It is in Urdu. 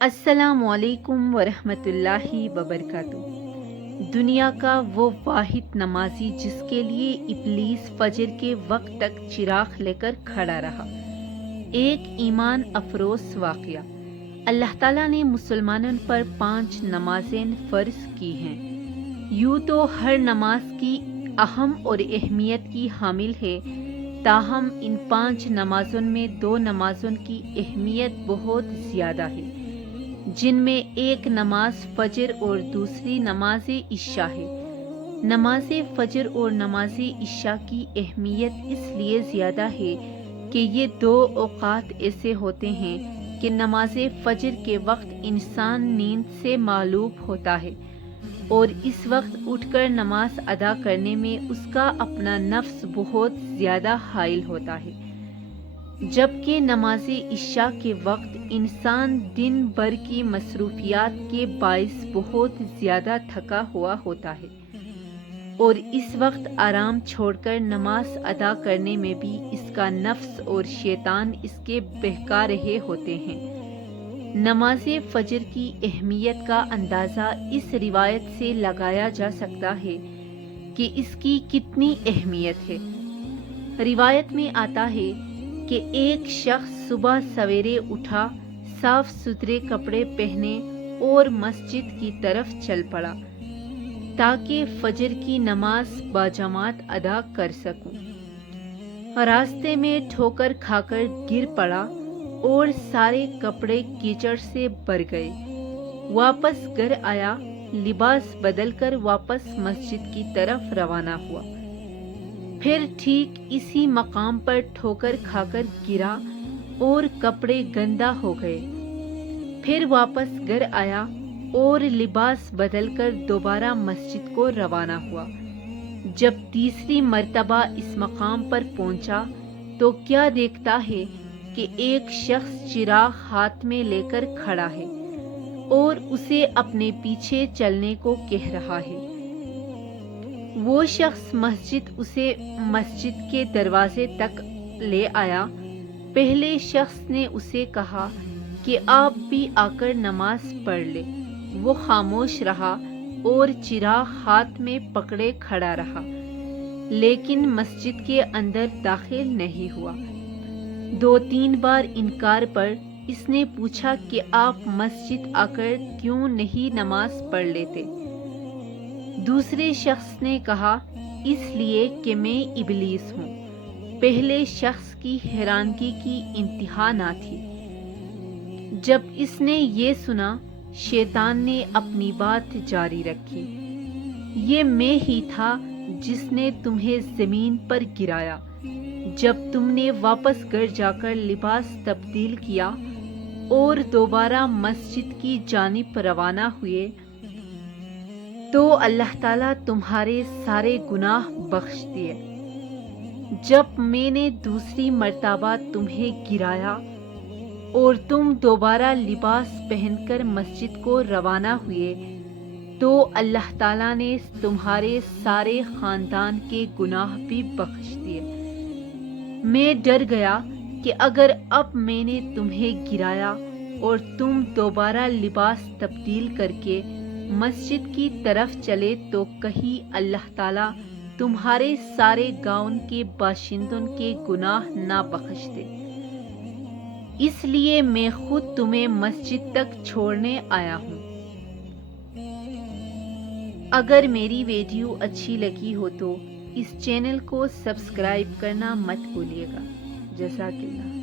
السلام علیکم ورحمۃ اللہ وبرکاتہ۔ دنیا کا وہ واحد نمازی جس کے لیے ابلیس فجر کے وقت تک چراغ لے کر کھڑا رہا۔ ایک ایمان افروز واقعہ۔ اللہ تعالیٰ نے مسلمانوں پر 5 نمازیں فرض کی ہیں۔ یوں تو ہر نماز کی اہم اور اہمیت کی حامل ہے، تاہم ان 5 نمازوں میں 2 نمازوں کی اہمیت بہت زیادہ ہے، جن میں ایک نماز فجر اور دوسری نماز عشاء ہے۔ نماز فجر اور نماز عشاء کی اہمیت اس لیے زیادہ ہے کہ یہ 2 اوقات ایسے ہوتے ہیں کہ نماز فجر کے وقت انسان نیند سے معلوم ہوتا ہے اور اس وقت اٹھ کر نماز ادا کرنے میں اس کا اپنا نفس بہت زیادہ حائل ہوتا ہے، جبکہ نماز عشاء کے وقت انسان دن بھر کی مصروفیات کے باعث بہت زیادہ تھکا ہوا ہوتا ہے اور اس وقت آرام چھوڑ کر نماز ادا کرنے میں بھی اس کا نفس اور شیطان اس کے بہکا رہے ہوتے ہیں۔ نماز فجر کی اہمیت کا اندازہ اس روایت سے لگایا جا سکتا ہے کہ اس کی کتنی اہمیت ہے۔ روایت میں آتا ہے کہ ایک شخص صبح سویرے اٹھا، صاف ستھرے کپڑے پہنے اور مسجد کی طرف چل پڑا تاکہ فجر کی نماز باجماعت ادا کر سکوں۔ راستے میں ٹھوکر کھا کر گر پڑا اور سارے کپڑے کیچڑ سے بھر گئے۔ واپس گھر آیا، لباس بدل کر واپس مسجد کی طرف روانہ ہوا۔ پھر ٹھیک اسی مقام پر ٹھوکر کھا کر گرا اور کپڑے گندا ہو گئے۔ پھر واپس گھر آیا اور لباس بدل کر دوبارہ مسجد کو روانہ ہوا۔ جب تیسری مرتبہ اس مقام پر پہنچا تو کیا دیکھتا ہے کہ ایک شخص چراغ ہاتھ میں لے کر کھڑا ہے اور اسے اپنے پیچھے چلنے کو کہہ رہا ہے۔ وہ شخص اسے مسجد کے دروازے تک لے آیا۔ پہلے شخص نے اسے کہا کہ آپ بھی آ کر نماز پڑھ لے۔ وہ خاموش رہا اور چراغ ہاتھ میں پکڑے کھڑا رہا، لیکن مسجد کے اندر داخل نہیں ہوا۔ 2-3 بار انکار پر اس نے پوچھا کہ آپ مسجد آ کر کیوں نہیں نماز پڑھ لیتے؟ دوسرے شخص نے کہا، اس لیے کہ میں ابلیس ہوں۔ پہلے شخص کی حیرانگی کی انتہا نہ تھی۔ جب اس نے یہ سنا، شیطان نے اپنی بات جاری رکھی، یہ میں ہی تھا جس نے تمہیں زمین پر گرایا۔ جب تم نے واپس گھر جا کر لباس تبدیل کیا اور دوبارہ مسجد کی جانب روانہ ہوئے تو اللہ تعالیٰ تمہارے سارے گناہ بخش دیے۔ جب میں نے دوسری مرتبہ تمہیں گرایا اور تم دوبارہ لباس پہن کر مسجد کو روانہ ہوئے تو اللہ تعالیٰ نے تمہارے سارے خاندان کے گناہ بھی بخش دیے۔ میں ڈر گیا کہ اگر اب میں نے تمہیں گرایا اور تم دوبارہ لباس تبدیل کر کے مسجد کی طرف چلے تو کہیں اللہ تعالیٰ تمہارے سارے گاؤں کے باشندوں کے گناہ نہ بخش دے، اس لیے میں خود تمہیں مسجد تک چھوڑنے آیا ہوں۔ اگر میری ویڈیو اچھی لگی ہو تو اس چینل کو سبسکرائب کرنا مت بھولیے گا۔ جزاک اللہ۔